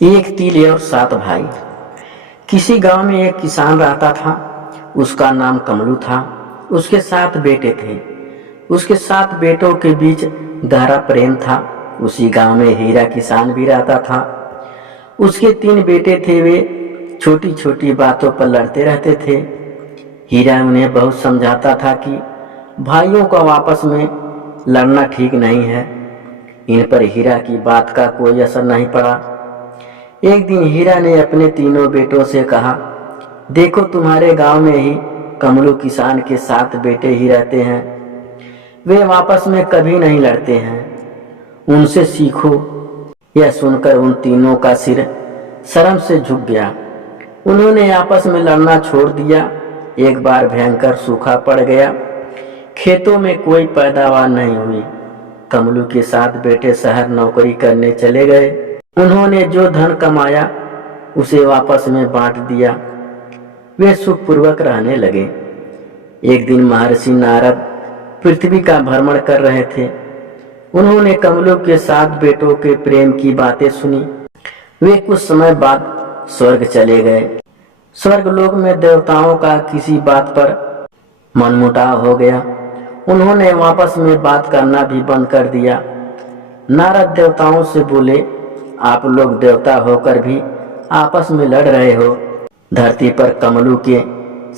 एक तिल और 7 भाई। किसी गांव में एक किसान रहता था। उसका नाम कमलू था। उसके 7 बेटे थे। उसके 7 बेटों के बीच गहरा प्रेम था। उसी गांव में हीरा किसान भी रहता था। उसके 3 बेटे थे। वे छोटी छोटी बातों पर लड़ते रहते थे। हीरा उन्हें बहुत समझाता था कि भाइयों को आपस में लड़ना ठीक नहीं है। इन पर हीरा की बात का कोई असर नहीं पड़ा। एक दिन हीरा ने अपने तीनों बेटों से कहा, देखो तुम्हारे गांव में ही कमलू किसान के 7 बेटे ही रहते हैं। वे आपस में कभी नहीं लड़ते हैं। उनसे सीखो। यह सुनकर उन तीनों का सिर शर्म से झुक गया। उन्होंने आपस में लड़ना छोड़ दिया। एक बार भयंकर सूखा पड़ गया। खेतों में कोई पैदावार नहीं हुई। कमलू के 7 बेटे शहर नौकरी करने चले गए। उन्होंने जो धन कमाया उसे आपस में बांट दिया। वे सुखपूर्वक रहने लगे। एक दिन महर्षि नारद पृथ्वी का भ्रमण कर रहे थे। उन्होंने कमलू के 7 बेटों के प्रेम की बातें सुनी। वे कुछ समय बाद स्वर्ग चले गए। स्वर्गलोक में देवताओं का किसी बात पर मनमुटाव हो गया। उन्होंने आपस में बात करना भी बंद कर दिया। नारद देवताओं से बोले, आप लोग देवता होकर भी आपस में लड़ रहे हो। धरती पर कमलू के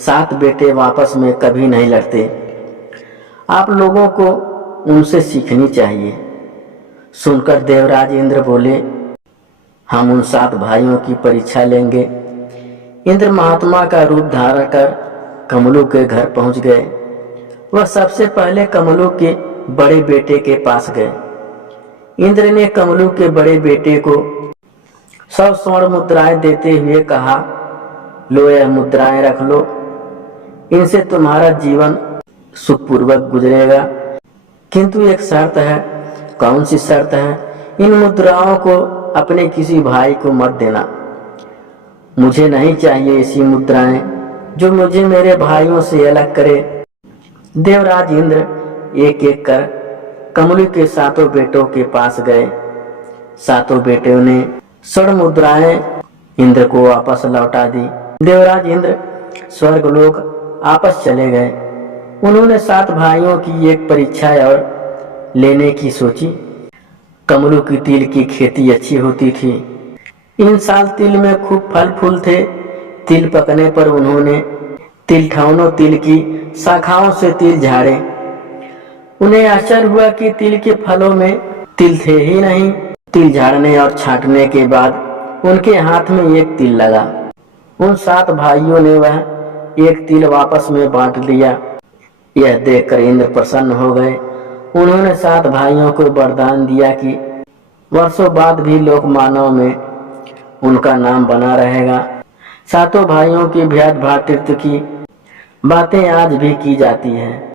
7 बेटे आपस में कभी नहीं लड़ते। आप लोगों को उनसे सीखनी चाहिए। सुनकर देवराज इंद्र बोले, हम उन 7 भाइयों की परीक्षा लेंगे। इंद्र महात्मा का रूप धारण कर कमलू के घर पहुंच गए। वह सबसे पहले कमलू के बड़े बेटे के पास गए। इंद्र ने कमलू के बड़े बेटे को 100 स्वर्ण मुद्राएं देते हुए कहा, लो यह मुद्राएं रख लो। इनसे तुम्हारा जीवन सुखपूर्वक गुजरेगा। किंतु एक शर्त है। कौन सी शर्त है? इन मुद्राओं को अपने किसी भाई को मत देना। मुझे नहीं चाहिए ऐसी मुद्राएं जो मुझे मेरे भाइयों से अलग करे। देवराज इंद्र एक एक कर कमलू के 7 बेटों के पास गए। 7 बेटों ने स्वर्ण मुद्राएं इंद्र को वापस लौटा दी। देवराज इंद्र स्वर्गलोक वापस चले गए। उन्होंने 7 भाइयों की एक परीक्षा और लेने की सोची। कमलू की तिल की खेती अच्छी होती थी। इन साल तिल में खूब फल फूल थे। तिल पकने पर उन्होंने तिलठौनों तिल की शाखाओं से तिल झाड़े। उन्हें आश्चर्य हुआ कि तिल के फलों में तिल थे ही नहीं। तिल झाड़ने और छांटने के बाद उनके हाथ में एक तिल लगा। उन 7 भाइयों ने वह एक तिल वापस में बांट दिया। यह देखकर इंद्र प्रसन्न हो गए। उन्होंने 7 भाइयों को वरदान दिया कि वर्षों बाद भी लोक मानव में उनका नाम बना रहेगा। 7 भाइयों की भ्रातृत्व की बातें आज भी की जाती हैं।